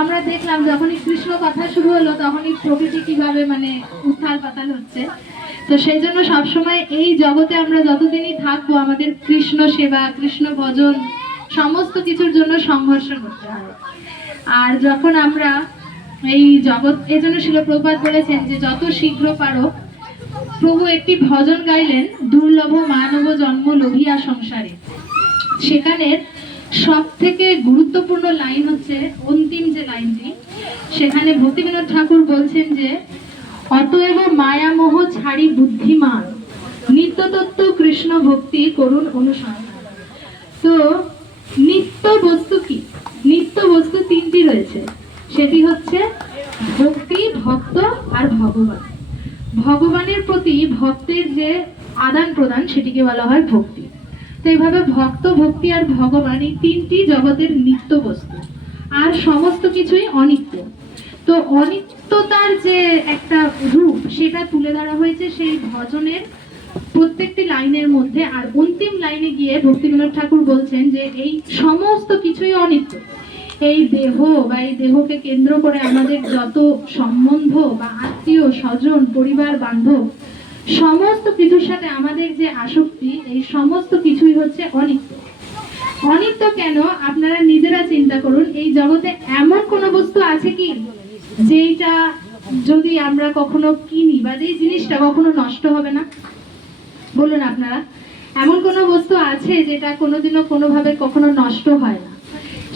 আমরা দেখলাম যখনই কৃষ্ণ কথা শুরু হলো, তখনই প্রকৃতি কীভাবে মানে উত্থাল পাতাল হচ্ছে। তো সেই জন্য সবসময় এই জগতে আমরা যতদিনই থাকব, আমাদের কৃষ্ণ সেবা, কৃষ্ণ ভজন, সমস্ত কিছুর জন্য সংঘর্ষ করতে হয় আর যখন আমরা এই জগৎ এজন্য শিল প্রপাত বলেছেন যে যত শীঘ্র পারো, প্রভু একটি ভজন গাইলেন, দুর্লভ মানব জন্ম লোভিয়া সংসারে। সেখানে সব থেকে গুরুত্বপূর্ণ লাইন হচ্ছে অন্তিম যে লাইনটি সেখানে ভক্তিবিনোদ ঠাকুর বলছেন যে, অতএব মায়ামোহ ছাড়ি বুদ্ধিমান, নিত্যতত্ত্ব কৃষ্ণ ভক্তি করুন অনুসন্ধান তো, নিত্য বস্তু কি? নিত্য বস্তু তিনটি রয়েছে। সেটি হচ্ছে ভক্তি, ভক্ত আর ভগবান। ভগবানের প্রতি ভক্তের যে আদান প্রদান সেটিকে বলা হয় ভক্তি। তো এইভাবে ভক্ত, ভক্তি আর ভগবান এই তিনটি জগতের নিত্য বস্তু। আর সমস্ত কিছুই অনিত্য। তো অনিত্যতার যে একটা রূপ, সেটা তুলে ধরা হয়েছে সেই ভজনের প্রত্যেকটি লাইনের মধ্যে। আর অন্তিম লাইনে গিয়ে ভক্তিবিনোদ ঠাকুর বলছেন যে এই সমস্ত কিছুই অনিত্য। এই দেহ বা এই দেহকে কেন্দ্র করে আমাদের যত সম্বন্ধ বা আত্মীয়, স্বজন, পরিবার, বান্ধব সমস্ত কিছুর সাথে আমাদের যে আসক্তি, এই সমস্ত কিছুই হচ্ছে অনিত্য। অনিত্য কেন? আপনারা নিজেরা চিন্তা করুন, এই জগতে এমন কোনো বস্তু আছে কি যেটা যদি আমরা কখনো কিনি বা যে জিনিসটা কখনো নষ্ট হবে না? বলুন আপনারা। এমন কোনো বস্তু আছে যেটা কোনোদিনও কোনোভাবে কখনো নষ্ট হয় না?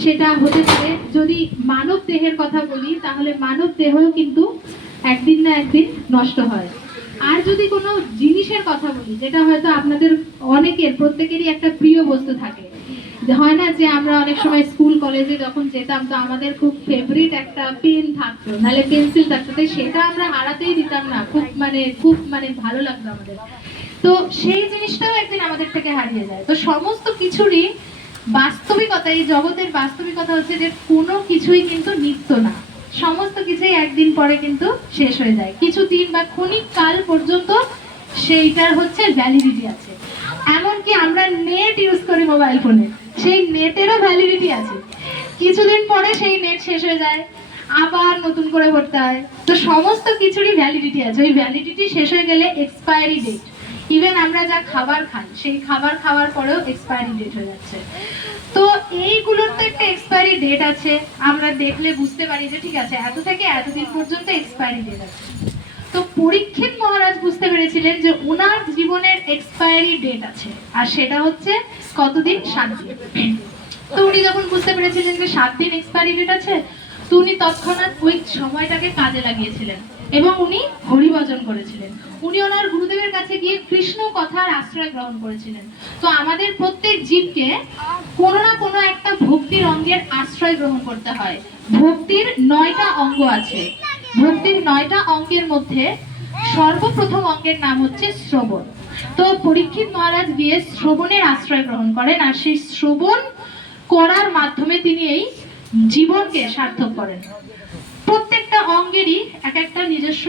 সেটা হতে পারে, যদি মানব দেহের কথা বলি, তাহলে মানব দেহ কিন্তু একদিন না একদিন নষ্ট হয়। আর যদি কোনো জিনিসের কথা বলি, যেটা হয়তো আপনাদের অনেকের, প্রত্যেকেরই একটা প্রিয় বস্তু থাকে। হয় না যে আমরা অনেক সময় স্কুল, কলেজে যখন যেতাম, তো আমাদের খুব ফেভারিট একটা পেন থাকতো। নাহলে পেন্সিল থাকতো। তো সেটা আমরা হারাতেই দিতাম না। খুব মানে খুব মানে ভালো লাগতো আমাদের। তো সেই জিনিসটাও একদিন আমাদের থেকে হারিয়ে যায়। তো সমস্ত কিছুরই বাস্তবিকতা, এই জগতের বাস্তবিকতা হচ্ছে যে কোনো কিছুই কিন্তু নিত্য না। সমস্ত কিছুই একদিন পরে কিন্তু শেষ হয়ে যায়। কিছু দিন বা ক্ষণিক কাল পর্যন্ত সেইটার হচ্ছে ভ্যালিডিটি আছে। এমনকি আমরা নেট ইউজ করি মোবাইল ফোনে সেই নেটেরও ভ্যালিডিটি আছে। কিছুদিন পরে সেই নেট শেষ হয়ে যায়, আবার নতুন করে ভরতে হয়। তো সমস্ত কিছুরই ভ্যালিডিটি আছে। ওই ভ্যালিডিটি শেষ হয়ে গেলে এক্সপায়ারি ডেট ইভেন আমরা যা খাবার খাই, সেই খাবার খাওয়ার পরেও এক্সপায়ারি ডেট হয়ে যাচ্ছে। তো এইগুলোর তো একটা এক্সপায়ারি ডেট আছে। আমরা দেখলে বুঝতে পারি যে ঠিক আছে, এত থেকে এতদিন পর্যন্ত এক্সপায়ারি ডেট আছে। তো পরীক্ষিত মহারাজ বুঝতে পেরেছিলেন যে ওনার জীবনের এক্সপায়ারি ডেট আছে, আর সেটা হচ্ছে কতদিন? সাত দিন। তো উনি যখন বুঝতে পেরেছিলেন যে সাত দিন এক্সপায়ারি ডেট আছে, তো উনি তৎক্ষণাৎ ওই সময়টাকে কাজে লাগিয়েছিলেন। এবং উনি হরিভজন করেছিলেন। উনি ওনার গুরুদেবের কাছে গিয়ে কৃষ্ণ কথার আশ্রয় গ্রহণ করেছিলেন। তো আমাদের প্রত্যেক জীবকে কোনো না কোনো একটা ভক্তির অঙ্গের আশ্রয় গ্রহণ করতে হয়। ভক্তির নয়টা অঙ্গ আছে। ভক্তির নয়টা অঙ্গের মধ্যে সর্বপ্রথম অঙ্গের নাম হচ্ছে শ্রবণ। তো পরীক্ষিত মহারাজ গিয়ে শ্রবণের আশ্রয় গ্রহণ করেন আর সেই শ্রবণ করার মাধ্যমে তিনি এই জীবনকে সার্থক করেন। প্রত্যেকটা অঙ্গেরই এক একটা নিজস্ব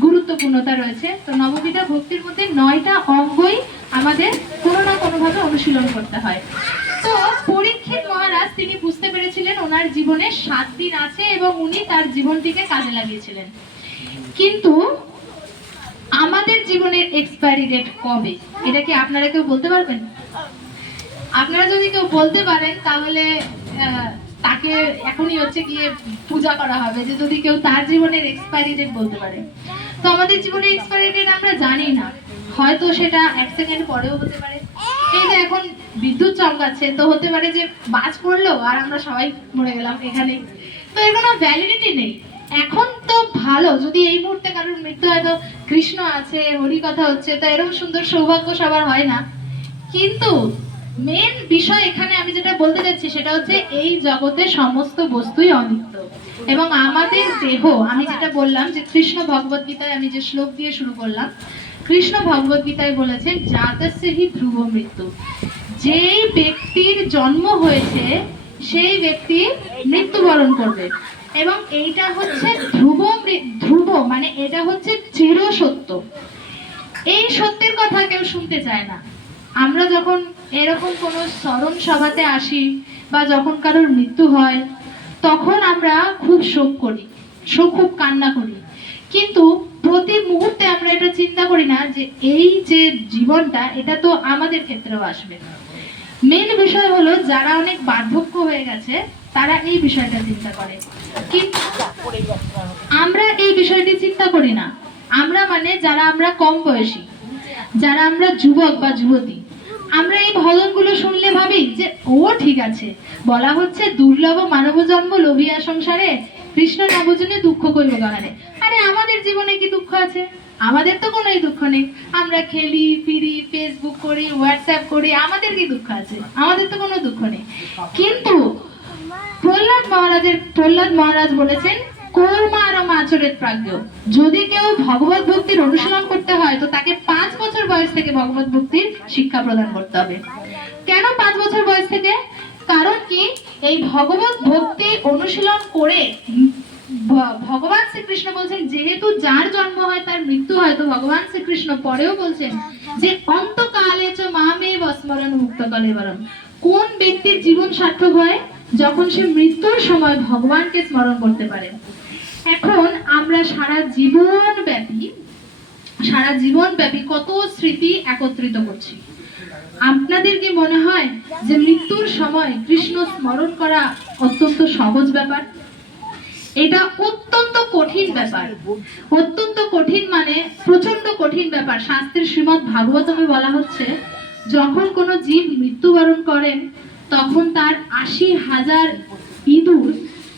গুরুত্বপূর্ণতা রয়েছে। তো নববিধা ভক্তির মধ্যে নয়টা অঙ্গই আমাদের কোনো না কোনোভাবে অনুশীলন করতে হয়। তো পরীক্ষিত মহারাজ তিনি বুঝতে পেরেছিলেন ওনার জীবনে সাত দিন আছে এবং উনি তার জীবনটিকে কাজে লাগিয়েছিলেন। কিন্তু আমাদের জীবনের এক্সপায়ারি ডেট কবে? এটা কি আপনারা কেউ বলতে পারবেন? আপনারা যদি কেউ বলতে পারেন তাহলে আহ, তাকে এখনই হচ্ছে গিয়ে পূজা করা হবে যে যদি কেউ তার জীবনের এক্সপায়ারি ডেট বলতে পারে। তো আমাদের জীবনের এক্সপায়ারি ডেট আমরা জানি না। হয়তো সেটা এক সেকেন্ড পরেও হতে পারে। এই যে এখন বিদ্যুৎ চমকাচ্ছে, তো হতে পারে যে বাজ পড়ল আর আমরা সবাই মরে গেলাম এখানে তো এর কোনো ভ্যালিডিটি নেই। এখন তো ভালো, যদি এই মুহূর্তে কারোর মৃত্যু হয়তো কৃষ্ণ আছে, হরি কথা হচ্ছে, তো এরকম সুন্দর সৌভাগ্য সবার হয় না। কিন্তু মেন বিষয় এখানে আমি যেটা বলতে যাচ্ছি সেটা হচ্ছে এই জগতে সমস্ত বস্তুই অনিত্য। এবং আমাদের দেহ, আমি যেটা বললাম যে কৃষ্ণ ভগবত গীতায় আমি যে শ্লোক দিয়ে শুরু করলাম, কৃষ্ণ ভগবত গীতায় বলেছেন জাতস্যহি ধ্রুব মৃত্যু। যেই ব্যক্তির জন্ম হয়েছে, সেই ব্যক্তি মৃত্যুবরণ করবে। এবং এইটা হচ্ছে ধ্রুব ধ্রুব মানে এটা হচ্ছে চির সত্য এই সত্যের কথা কেউ শুনতে চায় না। আমরা যখন এরকম কোনো স্মরণ সভাতে আসি বা যখন কারোর মৃত্যু হয়, তখন আমরা খুব শোক করি, শোক খুব কান্না করি। কিন্তু প্রতি মুহূর্তে আমরা এটা চিন্তা করি না যে এই যে জীবনটা, এটা তো আমাদের ক্ষেত্রেও আসবে। মেন বিষয় হলো যারা অনেক বার্ধক্য হয়ে গেছে, তারা এই বিষয়টা চিন্তা করে। কিন্তু আমরা এই বিষয়টি চিন্তা করি না। আমরা মানে যারা আমরা কম বয়সী, যারা আমরা যুবক বা যুবতী আমরা এই ভজনগুলো শুনলে ভাবি যে, ও ঠিক আছে। বলা হচ্ছে দুর্লভ মানব জন্ম লোভিয়া সংসারে কৃষ্ণ না বুঝলে দুঃখ করবে গাহারে আরে, আমাদের জীবনে কি দুঃখ আছে? আমাদের তো কোনোই দুঃখ নেই। আমরা খেলি, ফিরি ফেসবুক করি হোয়াটসঅ্যাপ করি, আমাদের কি দুঃখ আছে? আমাদের তো কোনো দুঃখ নেই। কিন্তু প্রহ্লাদ মহারাজের প্রহ্লাদ মহারাজ বলেছেন কৌমারম আচরের প্রাজ্ঞ। যদি কেউ ভগবত ভক্তির অনুশীলন করতে হয়, তো তাকে পাঁচ বছর বয়স থেকে ভগবত ভক্তির শিক্ষা প্রদান করতে হবে। কেন পাঁচ বছর বয়স থেকে? কারণ কি, এই ভগবত ভক্তি অনুশীলন করে ভগবান শ্রীকৃষ্ণ বলছেন, যেহেতু যার জন্ম হয়, তার মৃত্যু হয়, তো ভগবান শ্রীকৃষ্ণ পরেও বলছেন যে, অন্তকালে চ মামে বস্মরণ মুক্ত কলেবরম। কোন ব্যক্তির জীবন সার্থক হয়? যখন সে মৃত্যুর সময় ভগবানকে স্মরণ করতে পারে। এখন আমরা সারা জীবন ব্যাপী, সারা জীবন ব্যাপী কত স্মৃতি একত্রিত করছি। আপনাদের কি মনে হয় যে মৃত্যুর সময় কৃষ্ণ স্মরণ করা অত্যন্ত সহজ ব্যাপার? এটা অত্যন্ত কঠিন ব্যাপার। অত্যন্ত কঠিন মানে প্রচণ্ড কঠিন ব্যাপার। শাস্ত্রের শ্রীমৎ ভাগবতমে বলা হচ্ছে, যখন কোনো জীব মৃত্যুবরণ করেন, তখন তার আশি হাজার ইঁদুর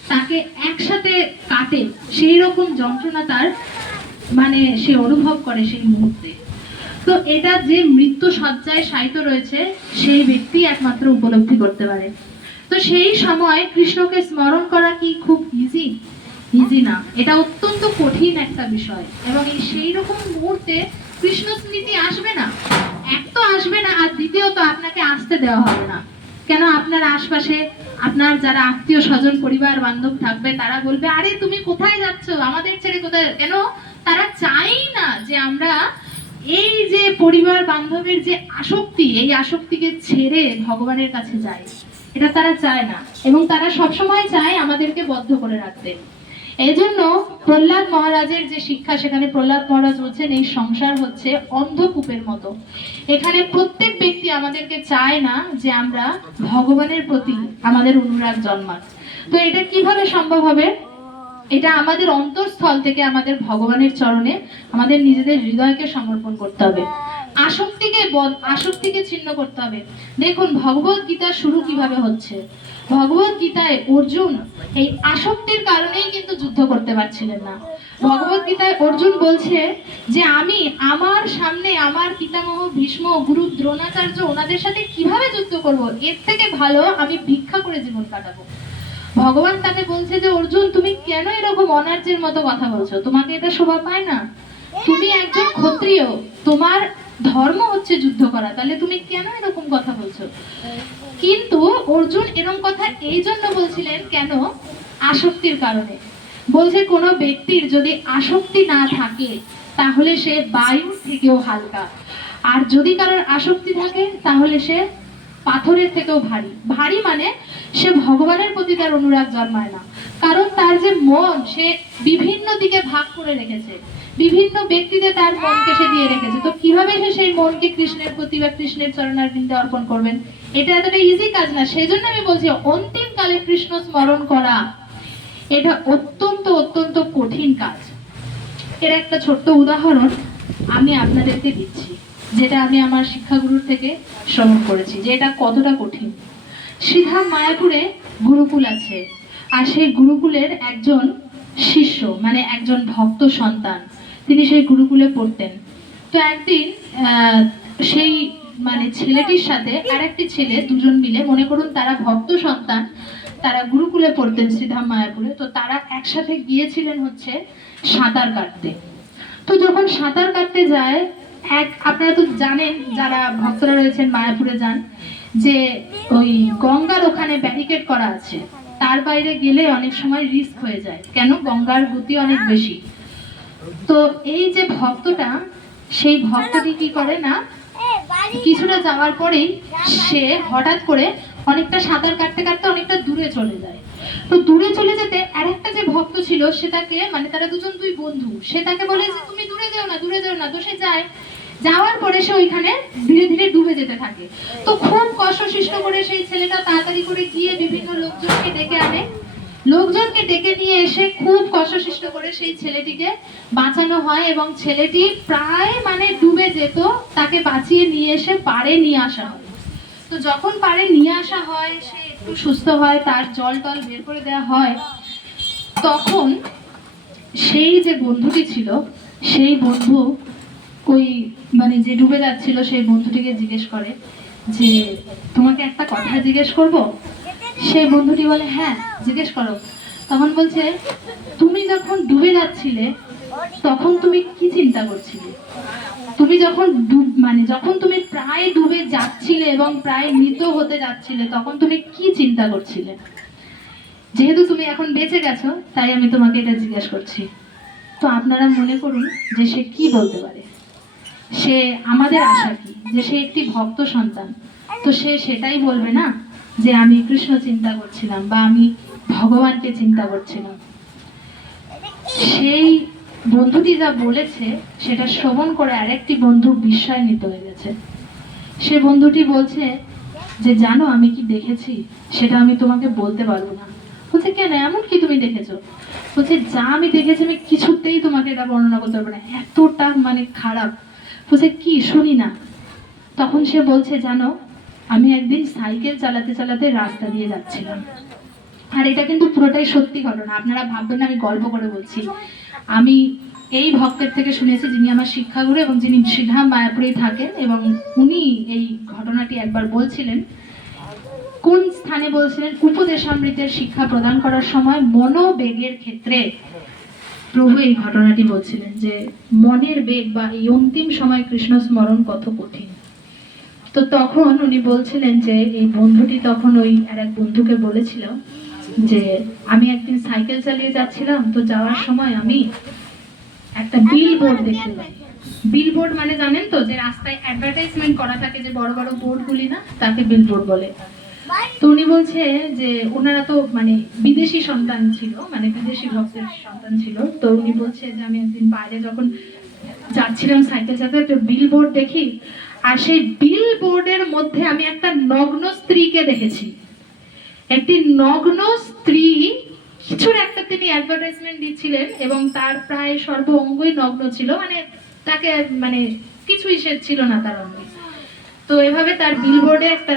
তাকে একসাথে কাটে। সেই রকম যন্ত্রণা তার মানে সে অনুভব করে সেই মুহূর্তে। তো এটা যে মৃত্যু সজ্জায় শায়িত রয়েছে, সেই ব্যক্তি একমাত্র উপলব্ধি করতে পারে। তো সেই সময় কৃষ্ণকে স্মরণ করা কি খুব ইজি ইজি না। এটা অত্যন্ত কঠিন একটা বিষয়। এবং এই সেই রকম মুহূর্তে কৃষ্ণ স্মৃতি আসবে না। এক তো আসবে না, আর দ্বিতীয়ত আপনাকে আসতে দেওয়া হবে না। কেন? আপনার আশপাশে আপনার যারা আত্মীয় স্বজন, পরিবার, বান্ধব থাকবে, তারা বলবে, আরে, তুমি কোথায় যাচ্ছ? আমাদের ছেড়ে কোথায় কেন? তারা চাই না যে আমরা এই যে পরিবার, বান্ধবের যে আসক্তি, এই আসক্তিকে ছেড়ে ভগবানের কাছে যায় এটা তারা চায় না। এবং তারা সবসময় চায় আমাদেরকে বদ্ধ করে রাখতে। এই জন্য প্রহ্লাদ মহারাজের যে শিক্ষা, সেখানে প্রহ্লাদ মহারাজ বলছেন, এই সংসার হচ্ছে অন্ধকূপের মতো। এখানে প্রত্যেক ব্যক্তি আমাদেরকে চায় না যে আমরা ভগবানের প্রতি আমাদের অনুরাগ জন্মাক। তো এটা কীভাবে সম্ভব হবে? এটা আমাদের অন্তরস্থল থেকে আমাদের ভগবানের চরণে আমাদের নিজেদের হৃদয়কে সমর্পণ করতে হবে। আসক্তিকে আসক্তিকে ছিন্ন করতে হবে। দেখুন, ভগবত গীতা শুরু কীভাবে হচ্ছে? ভগবত গীতায় অর্জুন এই আসক্তির কারণেই কিন্তু যুদ্ধ করতে পারছিলেন না। ভগবত গীতায় অর্জুন বলছে যে, আমি আমার সামনে আমার পিতামহ, ভীষ্ম, গুরু, দ্রোণাচার্য ওনাদের সাথে কীভাবে যুদ্ধ করব? এর থেকে ভালো আমি ভিক্ষা করে জীবন কাটাবো। ভগবান তাকে বলছে যে, অর্জুন, তুমি কেন এরকম অনার্যের মতো কথা বলছো? তোমাকে এটা শোভা পায় না। তুমি একজন ক্ষত্রিয়। তোমার ধর্ম হচ্ছে যুদ্ধ করা। তাহলে তুমি কেন এরকম কথা বলছো? কিন্তু অর্জুন এরকম কথা এই জন্য বলছিলেন কেন? আসক্তির কারণে। বলছে কোনো ব্যক্তির যদি আসক্তি না থাকে, তাহলে সে বায়ুর থেকেও হালকা। আর যদি কারোর আসক্তি থাকে, তাহলে সে পাথরের থেকেও ভারী। ভারী মানে সে ভগবানের প্রতি তার অনুরাগ জন্মায় না। কারণ তার যে মন, সে বিভিন্ন দিকে ভাগ করে রেখেছে। বিভিন্ন ব্যক্তিতে তার মনকে সে দিয়ে রেখেছে। তো কীভাবে সে সেই মনকে কৃষ্ণের প্রতি বা কৃষ্ণের চরণার বৃন্দে অর্পণ করবেন? এটা এতটা ইজি কাজ না। সেই জন্য আমি বলছি, অন্তিম কালে কৃষ্ণ স্মরণ করা, এটা অত্যন্ত অত্যন্ত কঠিন কাজ। এর একটা ছোট্ট উদাহরণ আমি আপনাদেরকে দিচ্ছি, যেটা আমি আমার শিক্ষাগুরুর থেকে শ্রমণ করেছি, যে এটা কতটা কঠিন। শ্রীধাম মায়াপুরে গুরুকুল আছে, আর সেই গুরুকুলের একজন শিষ্য মানে একজন ভক্ত সন্তান তিনি সেই গুরুকুলে পড়তেন। তো একদিন সেই মানে ছেলেটির সাথে আরেকটি ছেলে দুজন মিলে, মনে করুন তারা ভক্ত সন্তান, তারা গুরুকুলে পড়তেন শ্রীধাম মায়াপুরে। তো তারা একসাথে গিয়েছিলেন হচ্ছে সাঁতার কাটতে। তো যখন সাঁতার কাটতে যায়, এক, আপনারা তো জানেন, যারা ভক্তরা রয়েছেন মায়াপুরে যান, যে ওই গঙ্গার ওখানে ব্যারিকেড করা আছে। তার বাইরে গেলে অনেক সময় রিস্ক হয়ে যায়। কেন? গঙ্গার গতি অনেক বেশি। তো এই যে ভক্তটা, সেই ভক্তটি কি করে না, কিছুটা যাওয়ার পরেই সে হঠাৎ করে অনেকটা সাঁতার কাটতে কাটতে অনেকটা দূরে চলে যায়। তো দূরে চলে যেতে আরেকটা যে ভক্ত ছিল, সে তাকে মানে তারা দুজন দুই বন্ধু, সে তাকে বলে যে, তুমি দূরে যাও না, দূরে যাও না। তো সে যায়। যাওয়ার পরে সে ওইখানে ধীরে ধীরে ডুবে যেতে থাকে। তো খুব কষ্ট সৃষ্ট করে সেই ছেলেটা তাড়াতাড়ি করে গিয়ে বিভিন্ন লোকজনকে ডেকে আনে। লোকজনকে ডেকে নিয়ে এসে খুব কষ্টসৃষ্ট করে সেই ছেলেটিকে বাঁচানো হয় এবং ছেলেটি প্রায় মানে ডুবে যেত, তাকে বাঁচিয়ে নিয়ে এসে পাড়ে নিয়ে আসা হয়। তো যখন পাড়ে নিয়ে আসা হয়, সে একটু সুস্থ হয়, তার জল টল বের করে দেওয়া হয়, তখন সেই যে বন্ধুটি ছিল, সেই বন্ধু ওই মানে যে ডুবে যাচ্ছিল, সেই বন্ধুটিকে জিজ্ঞেস করে যে, তোমাকে একটা কথা জিজ্ঞেস করব? সেই বন্ধুটি বলে হ্যাঁ। জিজ্ঞেস করো। তখন বলছে, তুমি যখন ডুবে যাচ্ছিলে, তখন তুমি কি চিন্তা করছিলে? তুমি যখন ডুব- মানে যখন তুমি প্রায় ডুবে যাচ্ছিলে এবং প্রায় মৃত হতে যাচ্ছিলে, তখন তুমি কি চিন্তা করছিলে? যেহেতু তুমি এখন বেঁচে গেছো, তাই আমি তোমাকে এটা জিজ্ঞেস করছি। তো আপনারা মনে করুন যে সে কি বলতে পারে? সে আমাদের আশা কি? যে সে একটি ভক্ত সন্তান। তো সে সেটাই বলবে না যে আমি কৃষ্ণ চিন্তা করছিলাম বা আমি ভগবানকে চিন্তা করছিলাম সেই বন্ধুটি যা বলেছে, সেটা শ্রবণ করে আরেকটি বন্ধু বিস্ময়ান্বিত হয়ে গেছে। সে বন্ধুটি বলছে যে, জানো, আমি কি দেখেছি? সেটা আমি তোমাকে বলতে পারব না। বলছে, কেন? এমন কি তুমি দেখেছ? বলছে, যা আমি দেখেছি, আমি কিছুতেই তোমাকে এটা বর্ণনা করতে পারব না। এতটা মানে খারাপ। বলছে, কি? শুনি না। তখন সে বলছে, জানো, আমি একদিন সাইকেল চালাতে চালাতে রাস্তা দিয়ে যাচ্ছিলাম। আর এটা কিন্তু পুরোটাই সত্যি ঘটনা। আপনারা ভাববেন আমি গল্প করে বলছি। আমি এই ভক্তের থেকে শুনেছি যিনি আমার শিক্ষাগুরু এবং যিনি শ্রীধাম মায়াপুরেই থাকেন এবং উনি এই ঘটনাটি একবার বলছিলেন। কোন স্থানে বলছিলেন? উপদেশামৃতের শিক্ষা প্রদান করার সময় মনোবেগের ক্ষেত্রে প্রভু এই ঘটনাটি বলছিলেন যে, মনের বেগ বা এই অন্তিম সময় কৃষ্ণ স্মরণ কত কঠিন। তো তখন উনি বলছিলেন যে, এই বন্ধুটি তখন ওই আর এক বন্ধুকে বলেছিল যে আমি একদিন সাইকেল চালিয়ে যাচ্ছিলাম, তো যাওয়ার সময় আমি একটা বিল বোর্ড পাই বিল বোর্ড মানে জানেন তো, যে রাস্তায় অ্যাডভার্টাইজমেন্ট করা থাকে যে বড় বড় বোর্ডগুলি না, তাকে বিল বোর্ড বলে। তো উনি বলছে যে ওনারা তো মানে বিদেশি সন্তান ছিল মানে বিদেশি ভক্তের সন্তান ছিল। তো উনি বলছে যে আমি একদিন বাইরে যখন যাচ্ছিলাম সাইকেল চালাতে, একটা বিল বোর্ড দেখি, আর সেই বিল বোর্ডের মধ্যে আমি একটা নগ্ন স্ত্রীকে দেখেছি। একটি নগ্ন স্ত্রী কিছুর একটা তিনি অ্যাডভার্টাইজমেন্ট দিচ্ছিলেন এবং তার প্রায় সর্ব অঙ্গই নগ্ন ছিল মানে তাকে মানে কিছুই সে ছিল না তার অঙ্গে। তো এভাবে তার বিলবোর্ডে একটা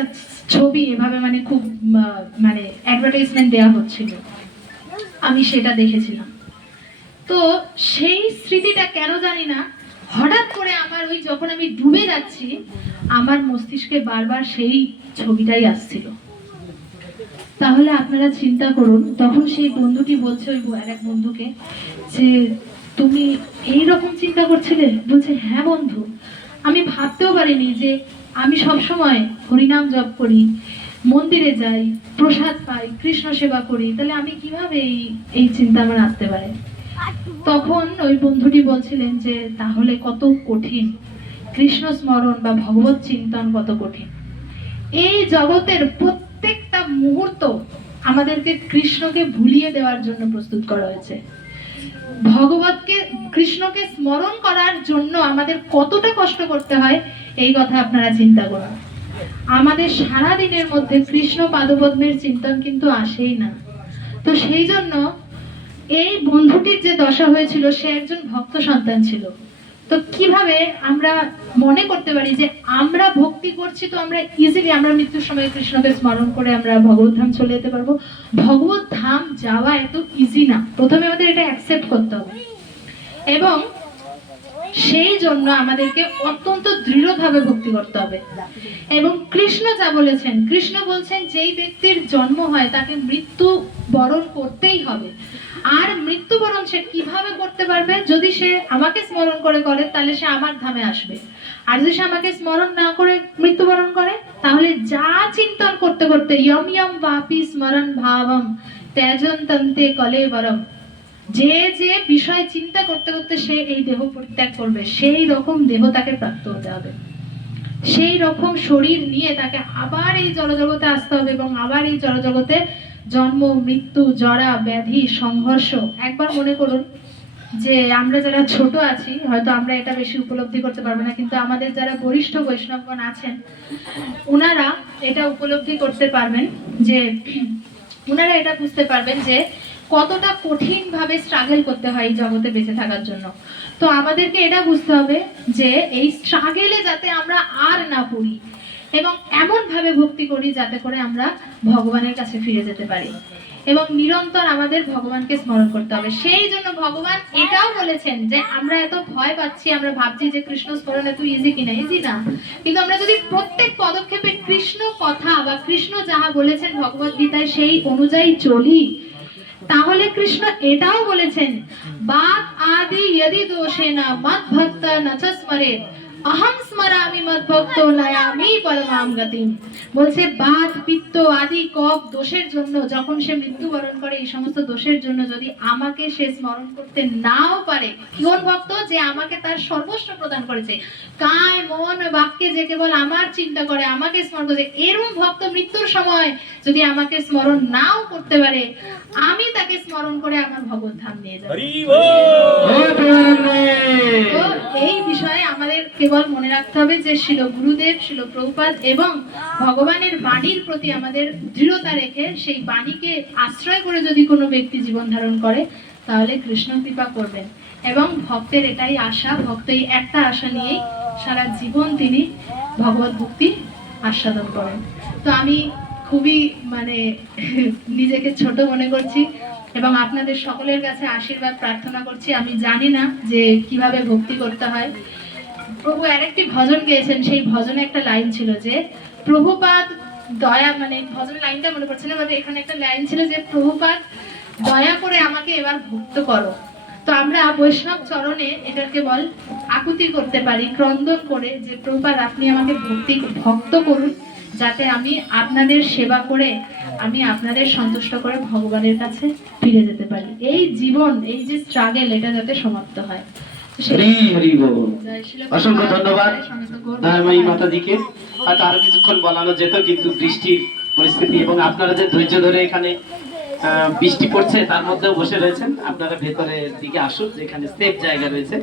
ছবি, এভাবে মানে খুব মানে অ্যাডভার্টাইজমেন্ট দেওয়া হচ্ছিল। আমি সেটা দেখেছিলাম। তো সেই স্মৃতিটা কেন জানি না, হঠাৎ করে আমার ওই যখন আমি ডুবে যাচ্ছি, আমার মস্তিষ্কে বারবার সেই ছবিটাই আসছিল। তাহলে আপনারা চিন্তা করুন। তখন সেই বন্ধুটি বলছে ওই এক বন্ধুকে যে, তুমি এই রকম চিন্তা করছিলে? বলছে হ্যাঁ বন্ধু। আমি ভাবতেও পারিনি যে আমি সব সময় হরিনাম জপ করি, মন্দিরে যাই, প্রসাদ পাই, কৃষ্ণ সেবা করি। তাহলে আমি কীভাবে এই এই চিন্তা আমার আসতে পারে? তখন ওই বন্ধুটি বলছিলেন যে, তাহলে কত কঠিন। কৃষ্ণ স্মরণ বা ভগবত চিন্তন কত কঠিন। এই জগতের প্রত্যেকটা মুহূর্ত আমাদেরকে কৃষ্ণকে ভুলিয়ে দেওয়ার জন্য প্রস্তুত করা হয়েছে। ভগবতকে, কৃষ্ণকে স্মরণ করার জন্য আমাদের কতটা কষ্ট করতে হয়, এই কথা আপনারা চিন্তা করুন। আমাদের সারা দিনের মধ্যে কৃষ্ণ পাদপদ্মের চিন্তন কিন্তু আসেই না। তো সেই জন্য এই বন্ধুটির যে দশা হয়েছিল, সে একজন ভক্ত সন্তান ছিল। তো কীভাবে আমরা মনে করতে পারি যে আমরা ভক্তি করছি তো আমরা ইজিলি আমরা মৃত্যুর সময় কৃষ্ণকে স্মরণ করে আমরা ভগবত ধাম চলে যেতে পারব? ভগবত ধাম যাওয়া এত ইজি না। প্রথমে আমাদের এটা অ্যাকসেপ্ট করতে হবে। এবং সেই জন্য আমাদেরকে অত্যন্ত দৃঢ়ভাবে ভক্তি করতে হবে। এবং কৃষ্ণ যা বলেছেন, কৃষ্ণ বলছেন, যেই ব্যক্তির জন্ম হয় তাকে মৃত্যু বরণ করতেই হবে। আর মৃত্যুবরণ সে কীভাবে করতে পারবে? যদি সে আমাকে স্মরণ করে করে, তাহলে সে আমার ধামে আসবে। আর যদি সে আমাকে স্মরণ না করে মৃত্যুবরণ করে, তাহলে যা চিন্তন করতে করতে, ইয়ম ইয়ম বাপি স্মরণ ভাবম, ত্যাজন তন্তে কলেবরম যে যে বিষয় চিন্তা করতে করতে সে এই দেহ পরিত্যাগ করবে, সেই রকম দেহ তাকে প্রাপ্ত হতে হবে। সেই রকম শরীর নিয়ে তাকে আবার এই জলজগতে আসতে হবে এবং আবার এই জলজগতে জন্ম, মৃত্যু, জরা, ব্যাধি, সংঘর্ষ। একবার মনে করুন যে আমরা যারা ছোট আছি, হয়তো আমরা এটা বেশি উপলব্ধি করতে পারব না, কিন্তু আমাদের যারা বরিষ্ঠ বৈষ্ণবগণ আছেন ওনারা এটা উপলব্ধি করতে পারবেন যে ওনারা এটা বুঝতে পারবেন যে কতটা কঠিন ভাবে স্ট্রাগল করতে হয় এই জগতে বেঁচে থাকার জন্য। তো আমাদেরকে এটা বুঝতে হবে যে এই স্ট্রাগেলে যাতে আমরা আর না পড়ি এবং এমন ভাবে ভক্তি করি যাতে করে আমরা ভগবানের কাছে ফিরে যেতে পারি। এবং নিরন্তর আমাদের ভগবানকে স্মরণ করতে হবে। সেই জন্য ভগবান এটাও বলেছেন যে আমরা এত ভয় পাচ্ছি, আমরা ভাবছি যে কৃষ্ণ স্মরণ এত ইজি কিনা? ইজি না। কিন্তু আমরা যদি প্রত্যেক পদক্ষেপে কৃষ্ণ কথা বা কৃষ্ণ যাহা বলেছেন ভগবত গীতায় সেই অনুযায়ী চলি তাহলে কৃষ্ণ এটাও বলেছেন বাত আদি যদি দোষে না মত ভক্ত নচ স্মরে অহম স্মরামি মদ ভক্ত নয়ামি পরমাম গতিম বলছে বাত পিত্ত আদি কফ দোষের জন্য যখন সে মৃত্যুবরণ করে এই সমস্ত দোষের জন্য যদি আমাকে সে স্মরণ করতে নাও পারে কোন ভক্ত যে আমাকে তার সর্বস্ব প্রদান করেছে। কায় মন বাক্যে যে কেবল আমার চিন্তা করে আমাকে স্মরণ করে এরম ভক্ত মৃত্যুর সময় যদি আমাকে স্মরণ নাও করতে পারে আমি তাকে স্মরণ করে আমার ভগবত ধাম নিয়ে যাব। এই বিষয়ে আমাদের কেবল মনে রাখতে হবে যে শিল গুরুদেব, শিল প্রভুপাদ এবং ভগবানের বাণীর প্রতি আমাদের দৃঢ়তা রেখে সেই বাণীকে আশ্রয় করে যদি কোনো ব্যক্তি জীবন ধারণ করে, তাহলে কৃষ্ণ কৃপা করবেন। এবং ভক্তের এটাই আশা, ভক্ত এই একটা আশা নিয়েই সারা জীবন তিনি ভগবত ভক্তি আস্বাদন করেন। তো আমি খুবই মানে নিজেকে ছোট মনে করছি এবং আপনাদের সকলের কাছে আশীর্বাদ প্রার্থনা করছি। আমি জানি না যে কীভাবে ভক্তি করতে হয়। প্রভু আরেকটি ভজন গেয়েছেন, সেই ভজনে একটা লাইন ছিল যে, প্রভুপাদ দয়া মানে ভজনের লাইনটা মনে পড়ছে না বাট এখানে একটা লাইন ছিল যে, প্রভুপাদ দয়া করে আমাকে এবার ভক্ত করো। তো আমরা বৈষ্ণব চরণে এটাকে বল আকুতি করতে পারি, ক্রন্দন করে যে, প্রভুপাদ, আপনি আমাকে ভক্তি, ভক্ত করুন, যাতে আমি আপনাদের সেবা করে, আমি আপনাদের সন্তুষ্ট করে ভগবানের কাছে ফিরে যেতে পারি। এই জীবন, এই যে স্ট্রাগল এটা যাতে সমাপ্ত হয়। অসংখ্য ধন্যবাদ এই মাতাজিকে। হয়তো আরও কিছুক্ষণ বলানো যেত, কিন্তু বৃষ্টির পরিস্থিতি এবং আপনারা যে ধৈর্য ধরে এখানে বৃষ্টি পড়ছে, তার মধ্যেও বসে রয়েছেন। আপনারা ভেতরের দিকে আসুন, যেখানে সেফ জায়গা রয়েছে।